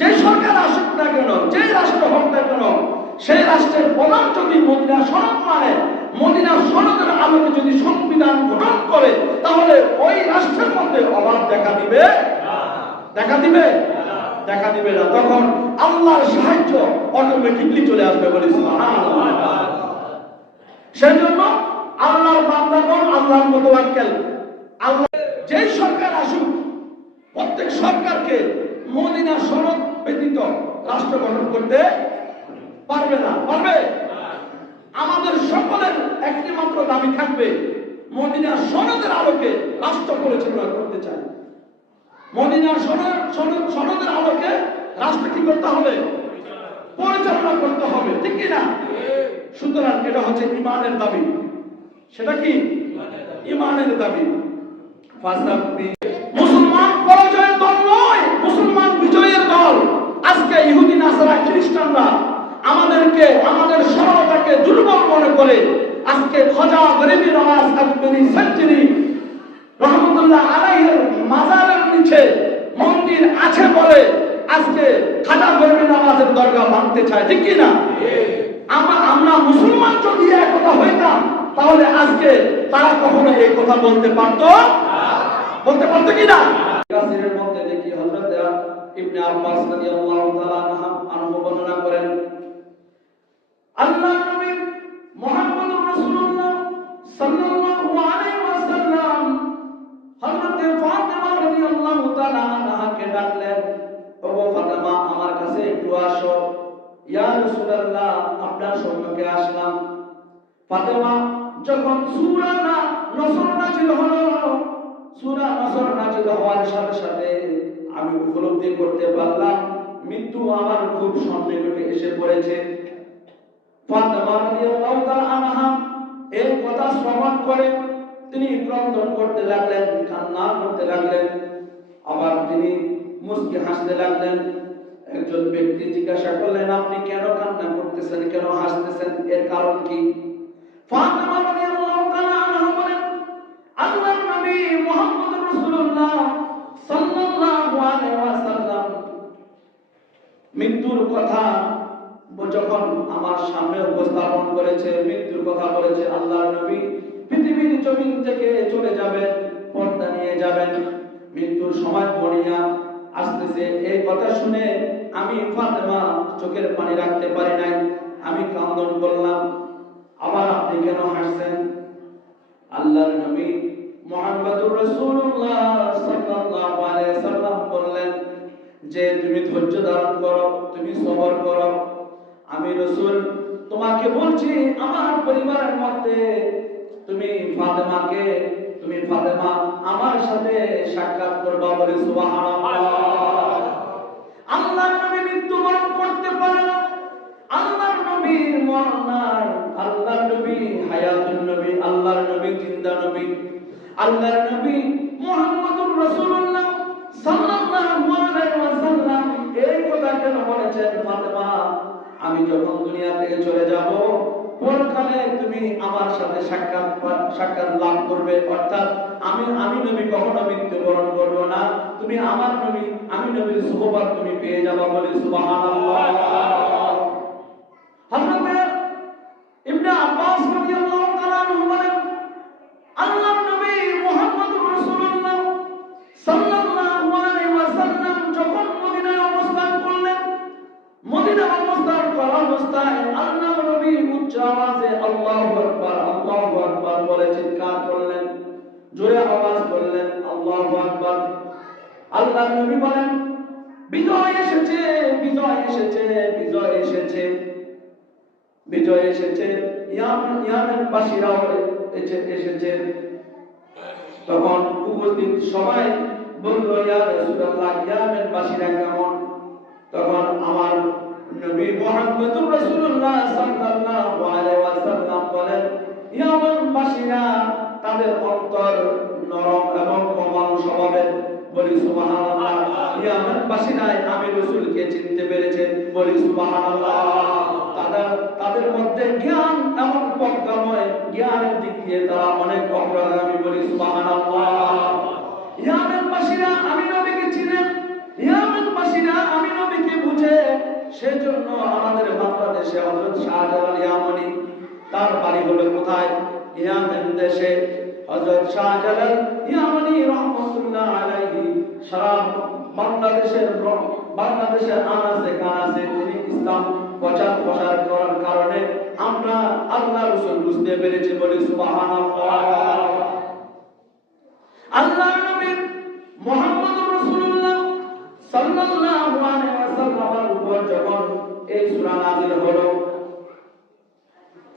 যে সরকার আসুক না কেন, যে রাষ্ট্র হোক না কেন, সেই রাষ্ট্রের প্রধান যদি মদিনা সনদ মানে মদিনা সনদের আলোকে যদি সংবিধান গঠন করে, তাহলে ওই রাষ্ট্রের মধ্যে অভাব দেখা দিবে? দেখা দিবে? দেখা দিবে না। তখন আল্লাহর সাহায্য অটোমেটিকলি চলে আসবে বলে সেই জন্য আল্লাহর বান্দাগণ, আল্লাহর মোতাবাক্কেল আল্লাহ যেই সরকার আসুক, প্রত্যেক সরকারকে মদিনা সনদ ব্যতীত রাষ্ট্র গঠন করতে পারবে না। পারবে? আমাদের সকলের একটি মাত্র দাবি থাকবে, মদিনা সনদের আলোকে রাষ্ট্র পরিচালনা করতে চাই। মদিনার সনদ সনদ- সনদের আলোকে রাষ্ট্র কি করতে হবে? পরিচালনা করতে হবে, ঠিক কি না? সুতরাং এটা হচ্ছে ইমানের দাবি। সেটা কি? ইমানের দাবি। ফাসাব্বি মুসলমান পরাজয়ের দল নয় মুসলমান বিজয়ের দল আজকে ইহুদি নাসারা খ্রিস্টানরা আমাদেরকে আমাদের সরলতাকে দুর্বল মনে করে আজকে খজা গরিবী নওয়াজ আকবরী সেঞ্চুরি রহমতুল্লাহ আলাইহের মাজারের নিচে মন্দির আছে বলে আজকে খাজা গরিবী নওয়াজের দরগা ভাঙতে চায়, ঠিক কি না? আমরা আমরা মুসলমান যদি এক একতা হইতাম, তাহলে আজকে তারা কখনো এই কথা বলতে পারতো? বলতে পারতো কি না? কাসিরের মধ্যে দেখি হযরত ইবনে আব্বাস রাদিয়াল্লাহু তাআলা আনহু বর্ণনা করেন আল্লাহ নবী মুহাম্মদুর রাসূলুল্লাহ সাল্লাল্লাহু আলাইহি ওয়াসাল্লাম হযরত ফাতেমা রাদিয়াল্লাহু তাআলা আনহাকে ডাকলেন, ওগো ফাতেমা, আমার কাছে একটু আসো। ইয়া রাসূলুল্লাহ আপনার সম্মুখে আসলাম। ফাতেমা যখন সূরা না, নসর নাজিল হলো, সূরা নসর নাজিল হওয়ার সাথে সাথে আমি উপলব্ধি করতে পারলাম, মৃত্যু আমার খুব সন্নিকটে এসে পড়েছে ফাতেমা রাদিয়াল্লাহু তাআলা আনহা কথা করে তিনি ক্রন্দন করতে লাগলেন, কান্না করতে লাগলেন। আবার তিনি মুস্কি হাসতে লাগলেন। একজন ব্যক্তি জিজ্ঞাসা করলেন, আপনি কেন কান্না করতেছেন, কেন হাসতেছেন? এর কারণ কি? মৃত্যুর কথা যখন আমার সামনে উপস্থাপন করেছে, মৃত্যুর কথা বলেছে, আল্লাহর নবী পৃথিবীর জমিন থেকে চলে যাবেন, পর্দা নিয়ে যাবেন। মৃত্যুর সময় পড়িয়া আসতেছে। এই কথা শুনে আমি ফাতেমা চোখের পানি রাখতে পারি নাই। আমি কান্দন করলাম, আবার আপনি কেন হাসছেন? আল্লাহর নবী মুহাম্মদুর রাসূলুল্লাহ সাল্লাল্লাহু আলাইহি সাল্লাম বললেন, যে তুমি ধৈর্য ধারণ করো, তুমি সবর করো আমি রসুল, তোমাকে বলছি, আমার পরিবারের মধ্যে তুমি ফাতেমাকে, তুমি ফাতেমা, আমার সাথে সাক্ষাৎ করবা বলে সুবহানাল্লাহ। নবী মৃত্যুবরণ করতে পারে না। আল্লাহর নবীর মরণ নাই। আল্লাহর নবী হায়াতুন নবী, আল্লাহর নবী জিন্দা নবী। আল্লাহর নবী মুহাম্মদুর রাসূলুল্লাহ সাল্লাল্লাহু আলাইহি ওয়াসাল্লাম এই কথা কেন বলেছেন ফাতেমা? আমি যখন দুনিয়া থেকে চলে যাব পরকালে তুমি আমার সাথে সাক্ষাৎ সাক্ষাৎ লাভ করবে? অর্থাৎ আমি আমি নবী কখনো মৃত্যুবরণ করব না। তুমি আমার নবী, আমি নবীর সুখবার তুমি পেয়ে যাবা বলে সুবহানাল্লাহ। আল্লাহর নবী বলেন, বিজয় এসেছে বিজয় এসেছে বিজয় এসেছে বিজয় এসেছে। বাসীরাও এসেছে। তখন উপস্থিত সবাই বলল, ইয়া রাসূলুল্লাহ ইয়ামেন বাসীরা কেমন? তখন আমার নবী মুহাম্মদুর রাসূলুল্লাহ সাল্লাল্লাহু আলাইহি ওয়াসাল্লাম বলেন ইয়ামান বাসীরা তাদের অন্তর নরম বলি, সুবহানাল্লাহ। ইয়ামানবাসীরাই আমি রাসূলকে চিনতে পেরেছে, বলি, সুবহানাল্লাহ। তারা তাদের মধ্যে জ্ঞান এমন প্রজ্ঞাময় জ্ঞানের দিক দিয়ে তারা অনেক অগ্রগামী বলি, সুবহানাল্লাহ। ইয়ামানবাসীরা আমি নবীকে চিনেন ইয়ামানবাসীরা আমি নবীকে বুঝে, সেজন্য আমাদের বাংলাদেশে হযরত শাহজালাল ইয়ামানি, তার বাড়ি হলো কোথায়? ইয়ামেন দেশে। হযরত শাহজালাল ইয়ামানি রাহমাতুল্লাহ আলাইহি সারা বাংলাদেশের বাংলাদেশের আনাচে কানাচে তিনি ইসলাম প্রচার প্রসার করার কারণে আমরা আল্লাহ রসুল বুঝতে পেরেছি বলি সুবহানাল্লাহ। আল্লাহ নবী মুহাম্মদুর রাসূলুল্লাহ সাল্লাল্লাহু আলাইহি ওয়াসাল্লামের উপর যখন এই সূরা নাযিল হলো,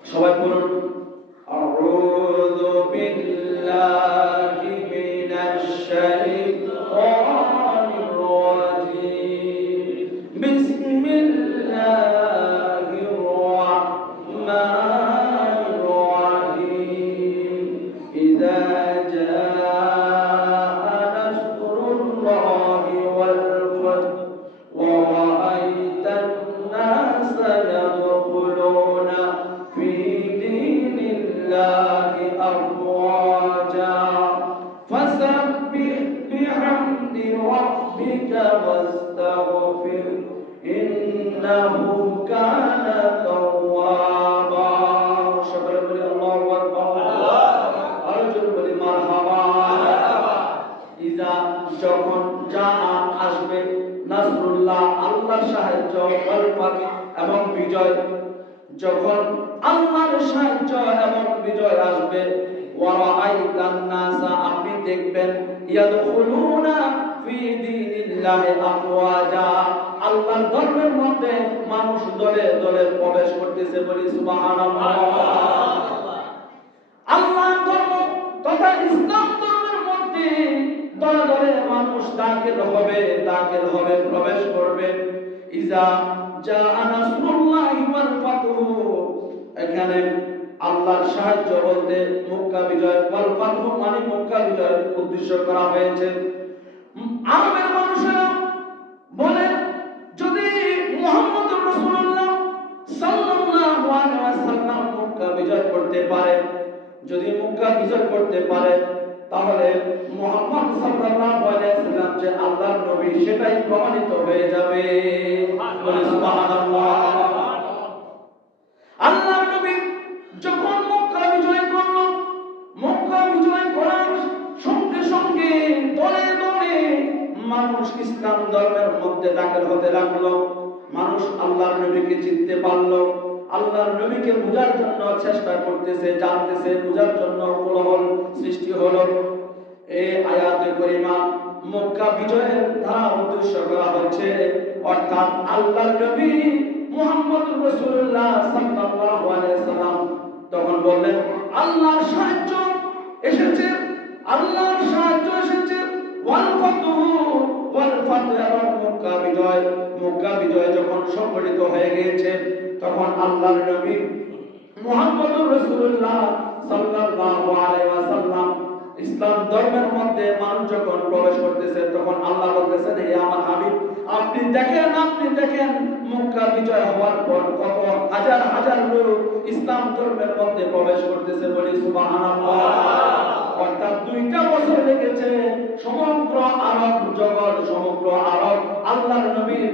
সবাই পড়ুন। আল্লাহর সাহায্য বরকত এবং বিজয়। যখন আল্লাহর সাহায্য এবং বিজয় আসবে আপনি দেখবেন আল্লাহর ধর্মের মধ্যে মানুষ দলে দলে প্রবেশ করতেছে বলি আল্লাহ ধর্ম তথা ইসলাম ধর্মের মধ্যে দলে দলে মানুষ দাখিল হবে দাখিল হবে, প্রবেশ করবে। এখানে আল্লাহর সাহায্য বলতে মক্কা বিজয়, ওয়াল মানে মক্কা বিজয় উদ্দেশ্য করা হয়েছে। আরবের মানুষেরা বলে, যদি মুহাম্মদুর রাসূলুল্লাহ সাল্লাল্লাহু আলাইহি ওয়াসাল্লাম মক্কা বিজয় করতে পারে, যদি মক্কা বিজয় করতে পারে, তাহলে মুহাম্মদ সাল্লাল্লাহু আল্লাহর নবী সেটাই প্রমাণিত হয়ে যাবে। আল্লাহর নবী যখন মক্কা বিজয় করল মক্কা বিজয় করার সঙ্গে সঙ্গে দলে দলে মানুষ ইসলাম ধর্মের মধ্যে দাখিল হতে লাগল। মানুষ আল্লাহর নবীকে চিনতে পারল। আল্লাহর নবীকে বোঝার জন্য চেষ্টা করতেছে, জানতেছে, বোঝার জন্য কোলাহল সৃষ্টি হলো। এই আয়াতে করিমা মক্কা বিজয়ের দ্বারা উদ্দেশ্য করা হচ্ছে অর্থাৎ আল্লাহর নবী মুহাম্মদুর রাসূলুল্লাহ সাল্লাল্লাহু আলাইহি সাল্লাম তখন বললেন, আল্লাহর সাহায্য এসেছে, আল্লাহর সাহায্য এসেছে। ওয়াল ফাতহু ওয়াল ফাতহ মক্কা বিজয়। মক্কা বিজয় যখন সংগঠিত হয়ে গিয়েছে, তখন আল্লাহর নবী মুহাম্মদুর রাসূলুল্লাহ সাল্লাল্লাহু আলাইহি ইসলাম ধর্মের মধ্যে মানুষ যখন প্রবেশ করতেছে, তখন আল্লাহ বলতেছেন হে আমার হাবিব, আপনি দেখেন আপনি দেখেন মক্কা বিজয় হওয়ার পর কত হাজার হাজার লোক ইসলাম ধর্মের মধ্যে প্রবেশ করতেছে বলি সুবহানাল্লাহ। অর্থাৎ দুইটা বছর লেগেছে, সমগ্র আরব জগৎ, সমগ্র আরব আল্লাহর নবীর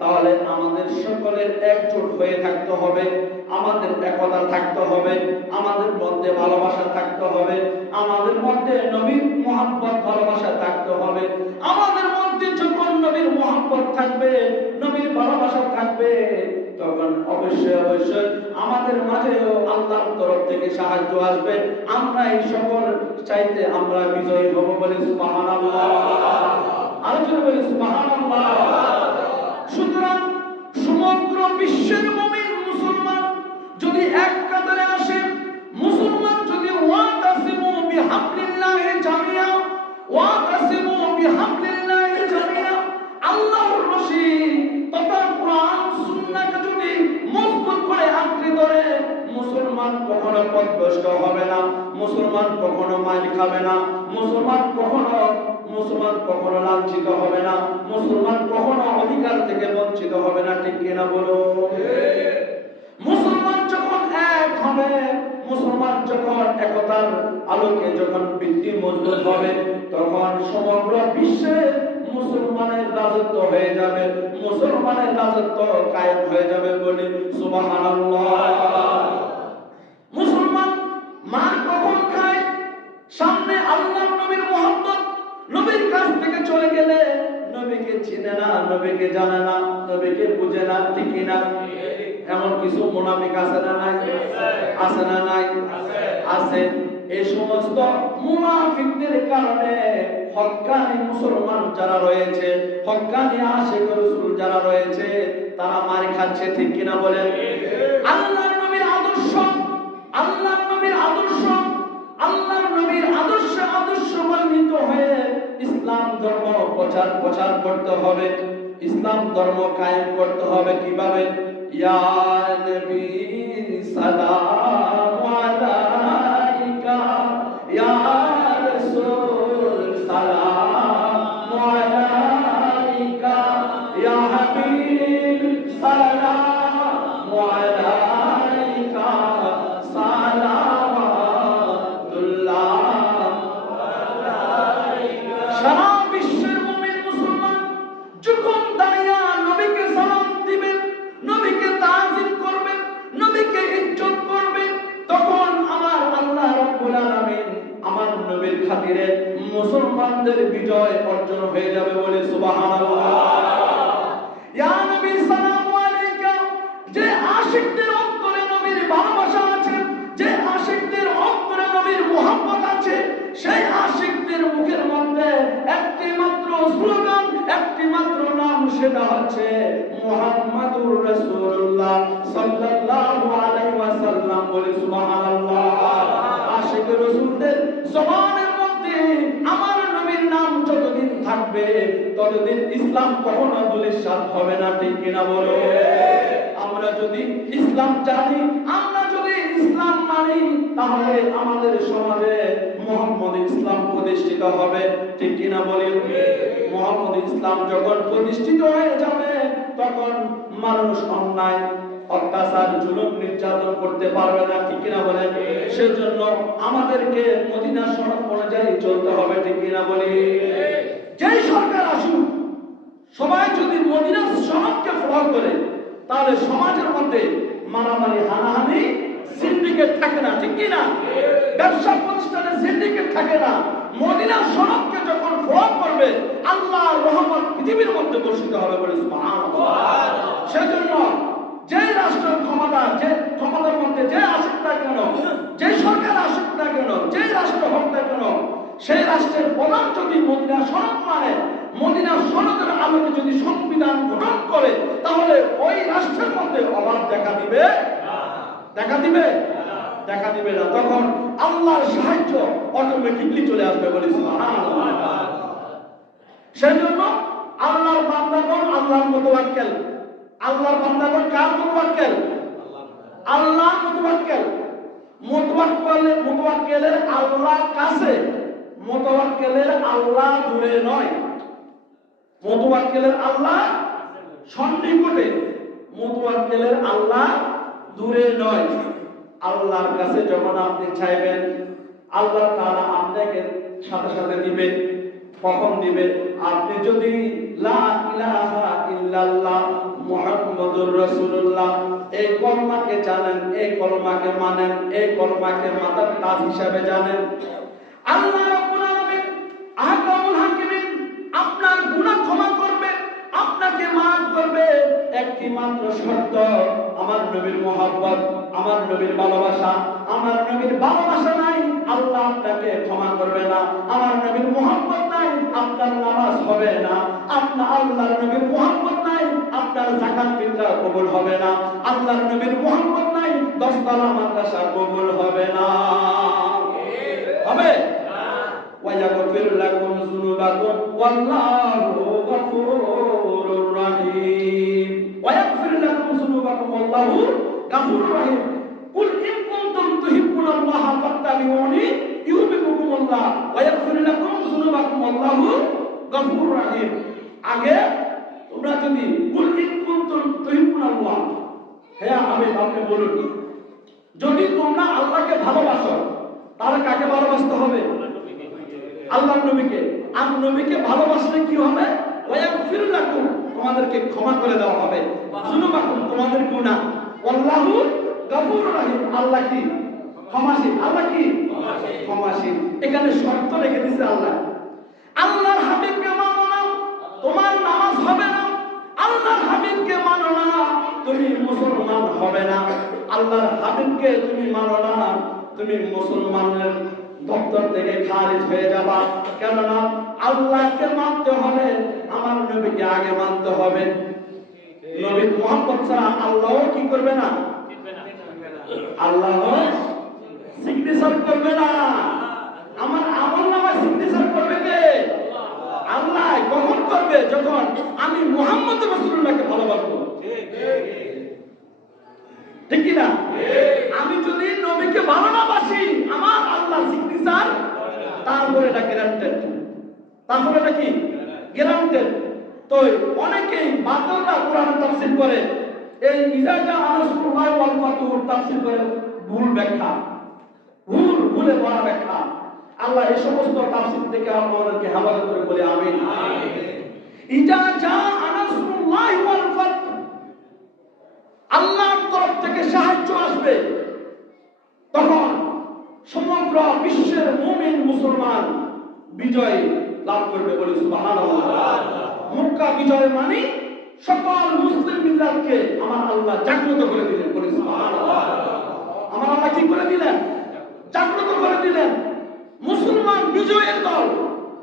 তাহলে আমাদের সকলের একজোট হয়ে থাকতে হবে, আমাদের একতা থাকতে হবে, আমাদের মধ্যে ভালোবাসা থাকতে হবে, আমাদের মধ্যে নবীর মোহাম্মত ভালোবাসা থাকতে হবে, আমাদের মধ্যে যখন নবীর মোহাম্মত থাকবে, নবীর ভালোবাসা থাকবে, তখন অবশ্যই অবশ্যই আমাদের মাঝেও আল্লাহর তরফ থেকে সাহায্য আসবে। আমরা এই সকল চাইতে আমরা বিজয়ী হব বলে সুবহানাল্লাহ। আলোচনা বলি, সুবহানাল্লাহ। সুতরাং সমগ্র বিশ্বের মুমিন মুসলমান যদি এক কাতারে আসে, মুসলমান যদি ওয়াতাসিমু বিহাবলিল্লাহি জামিয়া, ওয়াতাসিমু বিহাবলিল্লাহি জামিয়া, আল্লাহর রশি তথা কোরআন, সুন্নাহকে যদি মজবুত করে আঁকড়ে ধরে, মুসলমান কখনো পথভ্রষ্ট হবে না, মুসলমান কখনো মাইল খাবে না, মুসলমান কখনো মুসলমান কখনো লাঞ্ছিত হবে না, মুসলমান কখনো অধিকার থেকে বঞ্চিত হবে না, ঠিক কিনা বলো? মুসলমান যখন এক হবে, মুসলমান যখন একতার আলোকে যখন বৃদ্ধি মজবুত হবে, তখন সমগ্র বিশ্বে মুসলমানের রাজত্ব হয়ে যাবে, মুসলমানের রাজত্ব কায়েম হয়ে যাবে বলে সুবহানাল্লাহ। নবীর কাছ থেকে চলে গেলে নবীকে চিনে না, নবীকে জানে না, নবীকে বুঝে না ঠিক না। এমন কিছু মুনাফিক আছে না নাই? আছে না নাই? আছে। এই সমস্ত মুনাফিকদের কারণে হক্কানি মুসলমান যারা রয়েছে হক্কানি আশেক রাসূল যারা রয়েছে, তারা মার খাচ্ছে, ঠিক কিনা বলেন? আল্লাহর নবীর আদর্শ ইসলাম ধর্ম প্রচার প্রচার করতে হবে। ইসলাম ধর্ম কায়েম করতে হবে কীভাবে? ইয়া নবী সালাম আলাইকা, ইয়া সেটা হচ্ছে মুহাম্মাদুর রাসূলুল্লাহ সাল্লাল্লাহু আলাইহি ওয়াসাল্লাম বলে সুবহানাল্লাহ। আশিক রাসূলদের জবানের মধ্যে আমার নবীর নাম যতদিন থাকবে, ততদিন ইসলাম কখনো দুলিশাত হবে না, ঠিক কিনা বলো? আমরা যদি ইসলাম জানি, আমরা যদি ইসলাম মানি, তাহলে আমাদের সমাজে মোহাম্মদ ইসলাম প্রতিষ্ঠিত হবে, ঠিক কিনা বলি মোহাম্মদ ইসলাম যখন প্রতিষ্ঠিত হয়ে যাবে, তখন মানুষ অন্যায়, অত্যাচার, জুলুম, নির্যাতন করতে পারবে না, ঠিক কিনা বলেন? সেজন্য আমাদেরকে মদিনা সনদ অনুযায়ী চলতে হবে, ঠিক কিনা বলি? যেই সরকার আসুক, সবাই যদি মদিনা সনদকে ফলো করে, তাহলে সমাজের মধ্যে মারামারি, হানাহানি, সিন্ডিকেট থাকে না, ঠিক কি না ব্যবসা থাকে না। মদিনা সনদকে যখন ফলো করবে আল্লাহর রহমত পৃথিবীর মধ্যে বর্ষিত হবে বলে সেজন্য যে রাষ্ট্রের ক্ষমতা যে ক্ষমতার মধ্যে যে আসুক না কেন যে সরকার আসুক না কেন যে রাষ্ট্র হোক না কেন সেই রাষ্ট্রের প্রধান যদি মদিনা সনদ মানে মদিনা সনদের আলোকে যদি সংবিধান গঠন করে তাহলে ওই রাষ্ট্রের মধ্যে অভাব দেখা দিবে। দেখা দিবে? দেখা দিবে না। তখন আল্লাহর সাহায্য অটোমেটিকলি চলে আসবে বলে সেজন্য আল্লাহর বান্দাগণ আল্লাহর মুতাওয়াক্কিল। আল্লাহর বান্দাগণ কার মুতাওয়াক্কিল? আল্লাহর মুতাওয়াক্কিলের মুতাওয়াক্কিলের আল্লাহ কাছে, মুতাওয়াক্কিলের আল্লাহ দূরে নয়। মুতাওয়াক্কিলের আল্লাহ সন্নিকটে, মুতাওয়াক্কিলের আল্লাহ দূরে নয়। আল্লাহর কাছে যখন আপনি চাইবেন, আল্লাহ তাআলা আপনাকে সাথে সাথে দিবে কখন দিবে। আপনি যদি আপনার আপনাকে মাফ করবে। একটি মাত্র শর্ত, আমার নবীর মোহাব্বত আমার নবীর ভালোবাসা আমার নবীর ভালোবাসা নাই আল্লাহ আপনাকে ক্ষমা করবে না আমার নবীর মোহাম্মত নাই আপনার নামাজ হবে না আপনার আল্লাহর নবীর মোহাম্মত নাই আপনার জাকাত ফিতরা কবুল হবে না আল্লাহর নবীর মোহাম্মত নাই দশতলা মাদ্রাসা কবুল হবে না হবে ويغفر لكم ذنوبكم والله غفور رحيم ويغفر لكم ذنوبكم والله غفور رحيم আগে তোমরা যদি হ্যাঁ আমি আপনি বলুন। যদি তোমরা আল্লাহকে ভালোবাসো, তাহলে কাকে ভালোবাসতে হবে? আল্লাহ নবীকে। আর নবীকে ভালোবাসলে কি হবে? তোমাদেরকে ক্ষমা করে দেওয়া হবে। যুনুবাকুম তোমাদের আল্লাহু গফুর রাহিম। আল্লাহ কি? ক্ষমাশীল। আল্লাহ কি? ক্ষমাশীল। এখানে শর্ত রেখে দিয়েছে আল্লাহ। আল্লাহর হাবিবকে মানো না, তোমার নামাজ হবে না, আল্লাহর হাবিবকে মানো না, তুমি মুসলমান হবে না। আল্লাহর হাবিবকে তুমি মানো না, তুমি মুসলমানের দপ্তর থেকে খারিজ হয়ে যাবা। কেননা আল্লাহকে মানতে হবে আমার নবীকে আগে মানতে হবে। নবী মোহাম্মদ ছাড়া আল্লাহ কি করবে না? আল্লাহ সিগনেচার করবে না। আমার আমল নামা সিগনেচার করবে আল্লাহ কখন করবে যখন আমি মোহাম্মদ রসুল্লাহকে ভালোবাসবো। ঠিক কি না আমি যদি নবীকে ভালো না বাসি আমার আল্লাহ সিগনেচার তারপরে এটা গ্যারান্টেড তারপরে এটা কি? গ্যারান্টেড তো অনেকেই বাদলরা কোরআন তাফসীর করে, এই ইজাজা আনাসুল্লাহ ওয়াল ফাতুর তাফসীর করে ভুল ব্যাখ্যা। ভুল, ভুলে বলা ব্যাখ্যা। আল্লাহ এই সমস্ত তাফসীর থেকে আমাদেরকে হেফাজত করে বলে আমিন। ইজাজা আনাসুল্লাহ ওয়াল ফাতুর আল্লাহর তরফ থেকে সাহায্য আসবে। তখন সমগ্র বিশ্বের মুমিন মুসলমান বিজয় লাভ করবে বলে সুবহানাল্লাহ। মক্কা বিজয় মানে সকল মুসলিম মিল্লাতকে আমার আল্লাহ জাগ্রত করে দিলেন বলে সুবহানাল্লাহ। আমার আল্লাহ কি করে দিলেন? জাগ্রত করে দিলেন। মুসলমান বিজয়ের দল,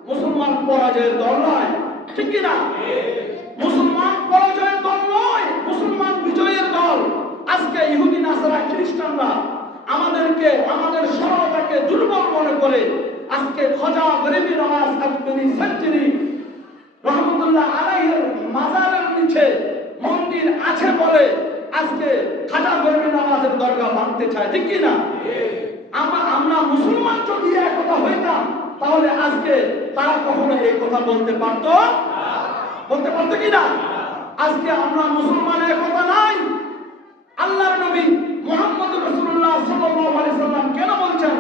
মুসলমান পরাজয়ের দল নয়, ঠিক কি না মুসলমান পরাজয়ের দল নয়, মুসলমান বিজয়ের দল। আজকে ইহুদি, নাসারা, খ্রিস্টানরা আমাদেরকে, আমাদের সরলতাকে দুর্বল মনে করে আজকে খজা গরিবী নওয়াজ আজমেরি সেঞ্চুরি রহমতুল্লাহ আলাইহের মাজারের নিচে মন্দির আছে বলে আজকে খাজা গরিবী নওয়াজের দরগা ভাঙতে চায়, ঠিক কি না আমরা আমরা মুসলমান যদি একতা হইতাম, তাহলে আজকে তারা কখনো এই কথা বলতে পারতো? বলতে পারতো কি না আজকে আমরা মুসলমানের কথা নাই। আল্লাহর নবী মুহাম্মদ রসুল্লাহ সাল্লাল্লাহু আলাইহি সাল্লাম কেন বলছেন?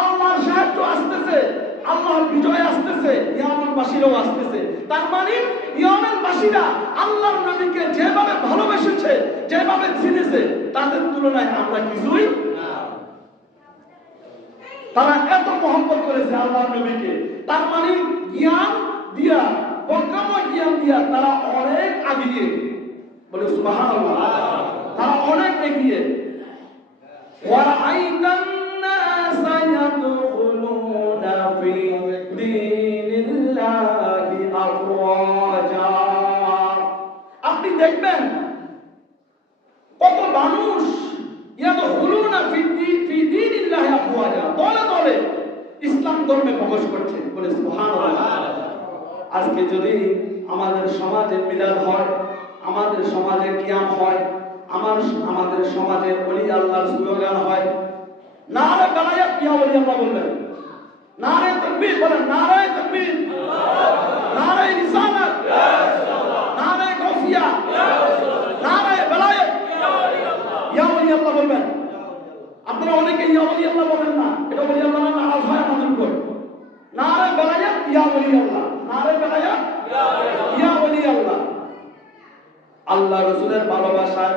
আল্লাহর সাহায্য আসতেছে, আল্লাহর বিজয় আসতেছে, ইয়ামানবাসীরাও আসতেছে। তার মানে ইয়ামানবাসীরা আল্লাহর নবীকে যেভাবে ভালোবেসেছে, যেভাবে চিনেছে, তাদের তুলনায় আমরা কিছুই তারা এত মহব্বত করেছে আল্লাহর নবীকে তার মানে জ্ঞান দিয়া প্রজ্ঞাময় জ্ঞান দিয়া তারা অনেক আগিয়ে বলে সুবহানাল্লাহ তারা অনেক এগিয়ে وَرَأَيْتَ النَّاسَ يَدْخُلُونَ فِي دِينِ اللَّهِ أَفْوَاجًا আপনি দেখবেন কত মানুষ ইসলাম ধর্মে প্রবেশ করছে। বলে আজকে যদি আমাদের সমাজে মিলাদ হয়, আমাদের সমাজে কিয়াম হয়, আমার, আমাদের সমাজে ওলি আল্লাহর স্লোগান হয়, নারে বালায়া কিয়া ওলি আল্লাহ বলবেন নারে তাকবীর বলেন, নারে তাকবীর। নারে রিসালাত নারে গফিয়া নারে বালায়া ইয়া ওলি আল্লাহ বলবেন আপনারা অনেকে ইয়া বলি আল্লাহ বলেন না। এটা বলি আল্লাহ না নারাজ হয় আমাদের উপর। নারে বেলায়া, ইয়া বলি আল্লাহ। নারে বেলায়া, ইয়া বলি আল্লাহ। আল্লাহ রসুলের ভালোবাসায়,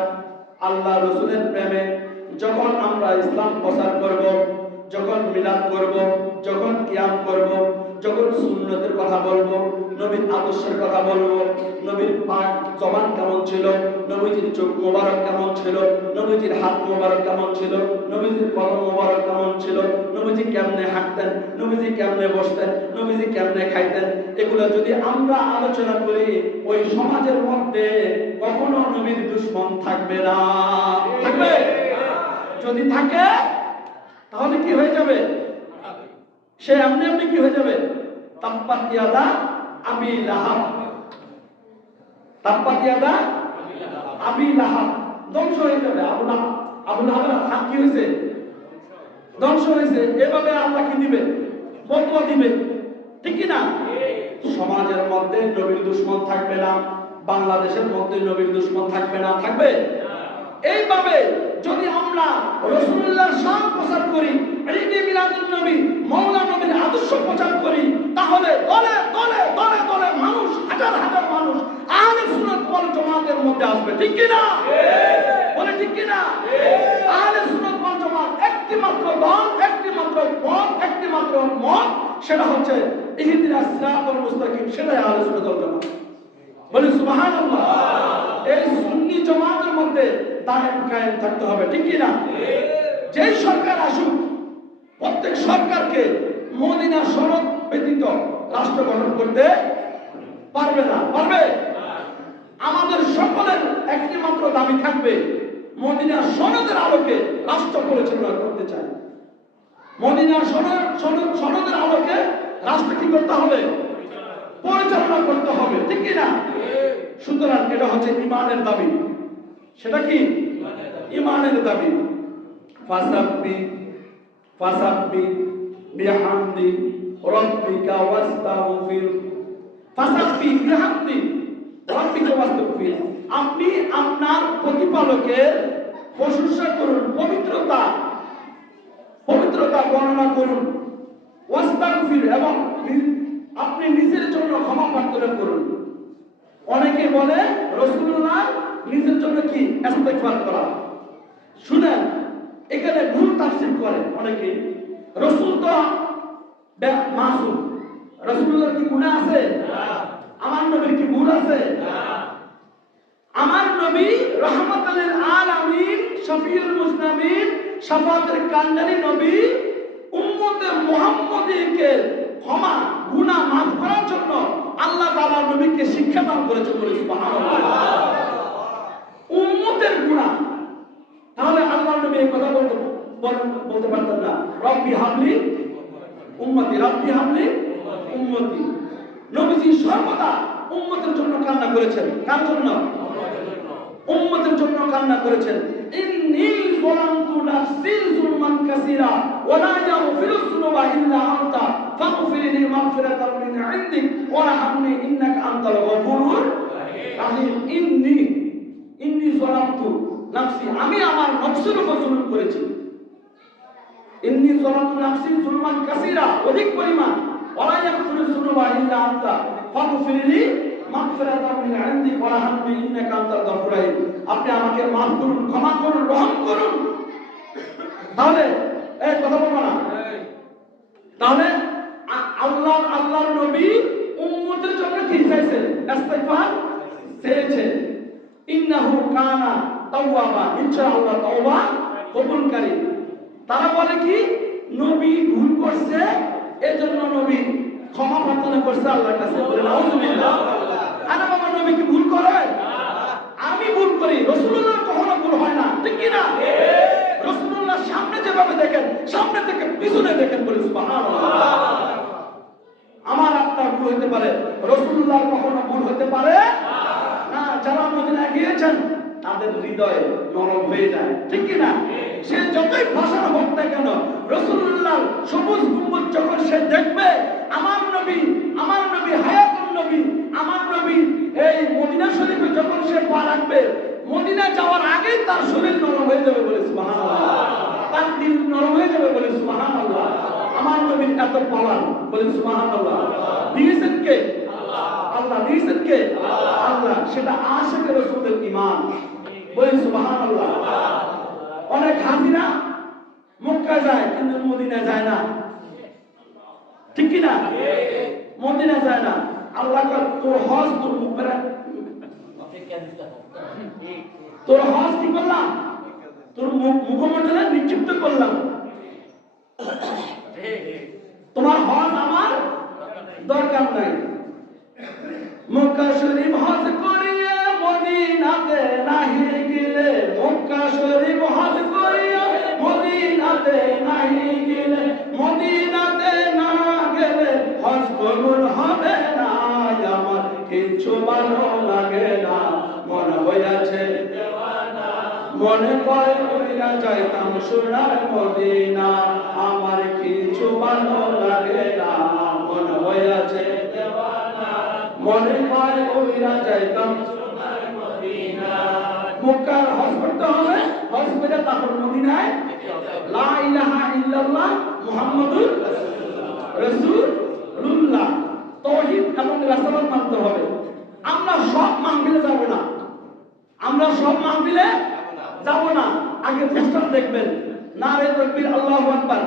আল্লাহ রসুলের প্রেমে যখন আমরা ইসলাম প্রচার করব, যখন মিলাদ করব, যখন কিয়াম করব যখন সুন্নতের কথা বলব নবীর আদর্শের কথা বলব নবীর পাক জবান কেমন ছিল নবীজির চোখ মোবারক কেমন ছিল নবীজির হাত মোবারক কেমন ছিল নবীজির কলম মোবারক কেমন ছিল নবীজি কেমনে হাঁটতেন নবীজি কেমনে বসতেন নবীজি কেমনে খাইতেন এগুলো যদি আমরা আলোচনা করি ওই সমাজের মধ্যে কখনো নবীর দুশ্মন থাকবে না। থাকবে? যদি থাকে তাহলে কি হয়ে যাবে? সে এমনি এমনি কি হয়ে যাবে? তাপ্পাতিয়াদা আবি লাহাব তাপ্পাতিয়াদা আবি লাহাব ধ্বংস হয়ে যাবে, আবু লাহাব। আবু লাহাবের হাত কি হয়েছে? ধ্বংস হয়েছে। এভাবে আল্লাহ কি দিবে? বদলা দিবে। ঠিক না? সমাজের মধ্যে নবীর দুশ্মন থাকবে না, বাংলাদেশের মধ্যে নবীর দুশ্মন থাকবে না, থাকবে? এইভাবে যদি আমরা রসুল্লাহর শান প্রচার করি ঈদে মিলাদুন নবী মৌলা নবীর আদর্শ প্রচার করি তাহলে দলে দলে দলে দলে মানুষ হাজার হাজার মানুষ আহলে সুন্নাত ওয়াল জামাতের মধ্যে আসবে। ঠিক কি না বলে ঠিক কি না আহলে সুন্নাত ওয়াল জামাত একটি মাত্র দল একটি মাত্র পথ একটি মাত্র মত সেটা হচ্ছে ইহদিনাস সিরাতাল মুস্তাকিম সেটাই আহলে সুন্নাত ওয়াল জামাত। বলি সুবহানাল্লাহ। এই সুন্নি জামাতের মধ্যে দায়েম কায়েম থাকতে হবে, ঠিক কি না যেই সরকার আসুক, প্রত্যেক সরকারকে মদিনা সনদ ব্যতীত রাষ্ট্র গঠন করতে পারবে না। পারবে? আমাদের সকলের একটি মাত্র দাবি থাকবে, মদিনা সনদের আলোকে রাষ্ট্র পরিচালনা করতে চাই। মদিনা সনদ- সনদের আলোকে রাষ্ট্র কি করতে হবে? পরিচালনা করতে হবে, ঠিক কিনা? সুতরাং এটা হচ্ছে ইমানের দাবি। সেটা কি? ইমানের দাবি। ফাসাব্বি ফাসাব্বি, বিহামদি, রাব্বিকা ওয়াস্তাগফির। ফাসাব্বি, বিহামদি, রাব্বিকা ওয়াস্তাগফির। আপনি আপনার প্রতিপালকের প্রশংসা করুন, পবিত্রতা পবিত্রতা বর্ণনা করুন, ওয়াস্তাগফির এবং আপনি নিজের জন্য ক্ষমা প্রার্থনা করুন। অনেকে বলে, রসুল্লাহ নিজের জন্য কি ইস্তেগফার করা? শুনেন এখানে ভুল তাফসীর করে অনেকে। রসুল তো মাসুম। রসুল্লাহর কি গুনাহ আছে? আমার নবীর কি ভুল আছে? আমার নবী রহমতুল আলামিন শফিউল মুসলিমিন শাফাতের কান্ডারি নবী উম্মতে মুহাম্মদীকে ক্ষমা গুনাহ মাফ করার জন্য আল্লাহ তাআলা নবীকে শিক্ষা দান করেছে বলে সুবহানাল্লাহ। উম্মতের গুনাহ তাহলে আল্লাহ নবী এই কথা বলতে বল- বলতে পারতেন না। রব্বি হাবলি উম্মতি, রব্বি হাবলি উম্মতি। নবীজি সর্বদা উম্মতের জন্য কান্না করেছেন। কার জন্য? উম্মতের জন্য কান্না করেছেন। ইন্নী যালামতু নাফসি যুলমান কাসীরা ওয়া লা ইয়াগফিরু যুনুবা ইল্লা আনতা ফাগফিরলি মাগফিরাতাম মিন ইনদিক ওয়ারহামনি ইন্নাকা আনতাল গফুরুর রাহিম। ইন্নী ইন্নী যালামতু নাফসি, আমি আমার নফসের উপর জুলুম করেছি। ইন্নী যালামতু নাফসি যুলমান কাসীরা, অধিক পরিমাণ। ওয়া লা ইয়াগফিরু যুনুবা ইল্লা আনতা। ফাগফিরলি মাগফিরাতাম মিন ইনদিক ওয়ারহামনি ইন্নাকা আনতাল রাহিম আপনি আমাকে মাফ করুন, ক্ষমা করুন, রহম করুন। তাহলে, এই কথা বলব না। তাহলে আল্লাহ, আল্লাহর নবী উম্মতের জন্য কি চাইছেন ইস্তিগফার চেয়েছে। ইন্নাহু কানা তাওয়াবা তাওবা কবুলকারী তারা বলে কি? নবী ভুল করছে, এজন্য নবী ক্ষমা প্রার্থনা করছে আল্লাহর কাছে। বলে নাউজুবিল্লাহ আরে বাবা, নবী কি ভুল করে? আমি ভুল করি। রসুল্লাহ কখনো ভুল হয় না। ঠিক কি না? রসুল্লাহ সামনে যেভাবে দেখেন, সামনে থেকে পিছনে দেখেন বলে, সুবহানাল্লাহ। আমার আপনার ভুল হতে পারে। রসুল্লাহ কখনো ভুল হতে পারে যারা মদিনায় গিয়েছেন, তাদের হৃদয় নরম হয়ে যায়। ঠিক কি না সে যতই ভাষার হোক না কেন রসুল্লাহ সবুজ গুম্বুজ যখন সে দেখবে, আমার নবী আমার নবী হায়াতুল নবী, আমার নবী, এই মদিনা শরীফে যখন সে পা রাখবে, মদিনা যাওয়ার আগেই তার শরীর নরম হয়ে যাবে বলে তার দিল নরম হয়ে যাবে বলে সুবহানাল্লাহ। আমার নবীর এত পাওয়ার বলে সুবহানাল্লাহ। দিয়েছেন কে? আল্লাহ দিয়েছেন আল্লাহ সেটা আশেকের রসুলের ইমান বলে সুবহানাল্লাহ। অনেক হাজিরা মক্কা যায়, কিন্তু মদিনা যায় না। ঠিক কি না? মদিনা যায় না। আল্লাহ তোর হজ মুখের তোর হজ কি করলাম? তোর মুখ- মুখমণ্ডলে নিক্ষিপ্ত করলাম। তোমার হজ আমার দরকার নাই। মক্কা শরীফ হজ করিয়া মদিনাতে নাহি গেলে, মক্কা শরীফ হজ করিয়া মদিনাতে নাহি গেলে, মদিনাতে না গেলে হজ কবুল হবে না। আমার কিছু ভালো লাগে না। মনে হইয়াছে, মনে করে উড়িয়া যাইতাম সোনার মদিনা। আমার কিছু ভালো লাগে না। মনে হইয়া মনে হয় ওইরা যাইতাম মক্কার হজ করতে হবে হজ করে তারপর মদিনায়। লা ইল্লাল্লাহ মুহাম্মাদুর রাসূলুল্লাহ। তাওহীদ এবং রাসালাত মানতে হবে। আমরা সব মাহফিলে যাব না। আমরা সব মাহফিলে যাব না। আগে চেষ্টা দেখবেন। নারে তাকবীর, আল্লাহু আকবার,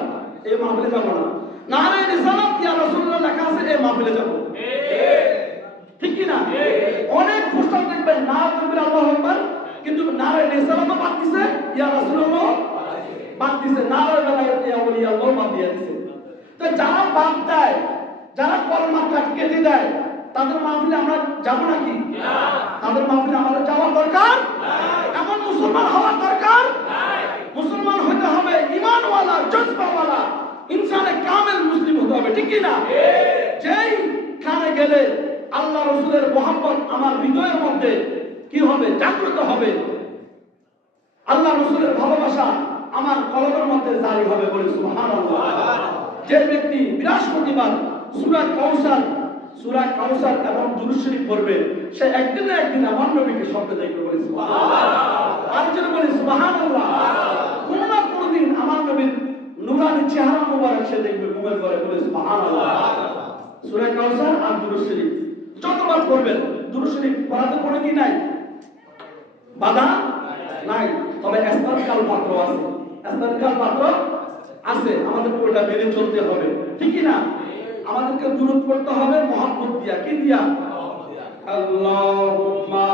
এই মাহফিলে যাব না। নারে রিসালাত, ইয়া রাসূলুল্লাহ, লেখা আছে, এই মাহফিলে যাব। ঠিক। কি না অনেক পোস্টার দেখবেন, না তাকবীর আল্লাহু আকবার, কিন্তু নারে রিসালাত বাদ দিছে ইয়া রাসূলুল্লাহ বাদ দিছে নারে বেলায় ইয়া আল্লাহ বাদ দিয়ে দিছে। তো যারা বাদ দেয়, যারা কলমা কাট দেয়, তাদের মাহফিলে আমরা যাব নাকি? তাদের মাহফিলে আমাদের যাওয়ার দরকার? এমন মুসলমান হওয়ার দরকার? মুসলমান হতে হবে ইমানওয়ালা জজবাওয়ালা। ইনসানে কামেল মুসলিম হতে হবে, ঠিক কি না যেই খানে গেলে আল্লাহ রসুলের মোহাম্মদ আমার হৃদয়ের মধ্যে কি হবে? জাগ্রত হবে। আল্লাহ রসুলের ভালোবাসা আমার কলমের মধ্যে জারি হবে বলে যে ব্যক্তি বৃহস্পতিবার সূরা কাউসার সূরা কাউসার এবং শরীফ পড়বে, সে একদিন না একদিন আমার নবীকে স্বপ্নে দেখবে বলে আর যেন বলে সুবহানাল্লাহ, কোন না কোনদিন আমার নবীর নুরানি চেহারা মোবারক সে দেখবে মোবাইল করে বলে সুবহানাল্লাহ। সূরা কাউসার আর দুরূদ শরীফ। যতবার করবেন শরীফ পড়াতে পড়ে কি নাই? বাধা নাই। তবে এস্তারকাল পাত্র আছে। এস্তারকাল পাত্র আছে। আমাদের ওটা মেনে চলতে হবে। ঠিকই না? আমাদেরকে দূরত করতে হবে মহাপুর দিয়া। কি দিয়া? আল্লাহুম্মা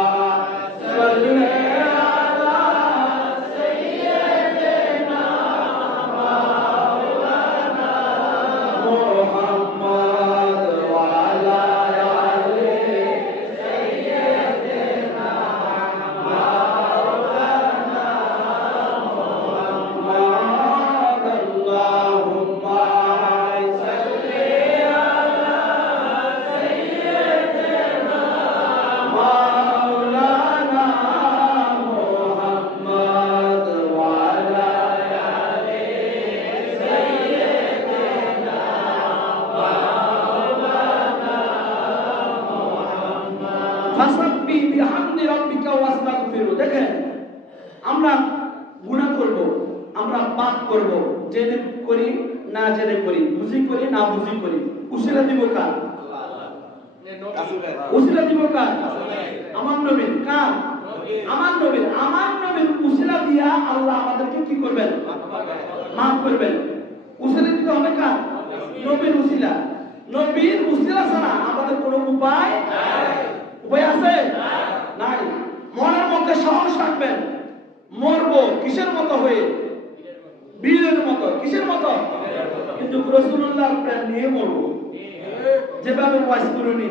আমার নবীর আমার নবীর উসিলা দিয়া আল্লাহ আমাদেরকে কি করবেন? মাফ করবেন। উসিলা দিতে হবে কার? নবীর উসিলা। নবীর উসিলা ছাড়া আমাদের কোনো উপায় উপায় আছে? নাই। মনের মধ্যে সাহস রাখবেন। মরবো কিসের মতো হয়ে? বীরের মতো। কিসের মতো? কিন্তু রসুল্লাহ প্রেম নিয়ে মরবো। যেভাবে করুনি।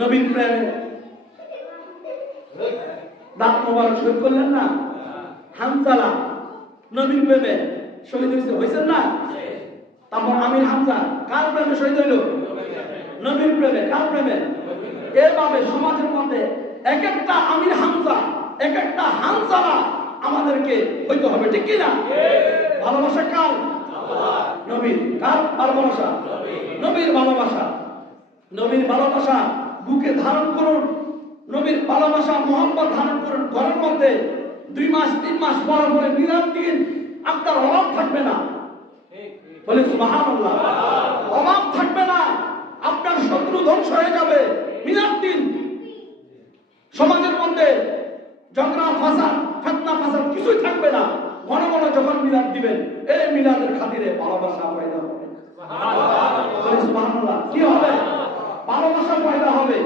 নবীন প্রেমে দাঁত মোবারক শহীদ করলেন না? হামজালা নবীন প্রেমে শহীদ হয়েছে। হয়েছেন না? তারপর আমির হামজা, কার প্রেমে শহীদ হইল? নবীর প্রেমে, কার প্রেমে? এভাবে সমাজের মধ্যে এক একটা আমির হামজা এক একটা হামজালা আমাদেরকে হইতে হবে, ঠিক কি না ভালোবাসা কার? নবীর। কার ভালোবাসা? নবীর ভালোবাসা। নবীর ভালোবাসা বুকে ধারণ করুন। নবীর ভালোবাসা, মোহাম্মদ ধারণ করুন ঘরের মধ্যে। দুই মাস, তিন মাস পর পরে মিলাদ দিন, আপনার অভাব থাকবে না। বলে অভাব থাকবে না, আপনার শত্রু ধ্বংস হয়ে যাবে। মিলাদ দিন। সমাজের মধ্যে ঝগড়া, ফাসাদ, ফেতনা, ফাসাদ কিছুই থাকবে না। ঘন ঘন যখন মিলাদ দিবেন এই মিলাদের খাতিরে ভালোবাসা পয়দা হবে। কি হবে? ভালোবাসা পয়দা হবে।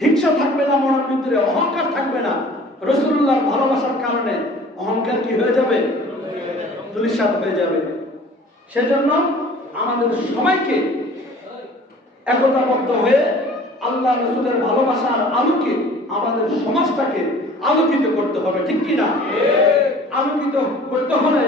হিংসা থাকবে না, মনের ভিতরে অহংকার থাকবে না। রসুল্লাহর ভালোবাসার কারণে অহংকার কি হয়ে যাবে? দুলিশাত হয়ে যাবে। সেজন্য আমাদের সবাইকে একতাবদ্ধ হয়ে আল্লাহ রসুলের ভালোবাসার আলোকে আমাদের সমাজটাকে আলোকিত করতে হবে, ঠিক কি না? আলোকিত করতে হলে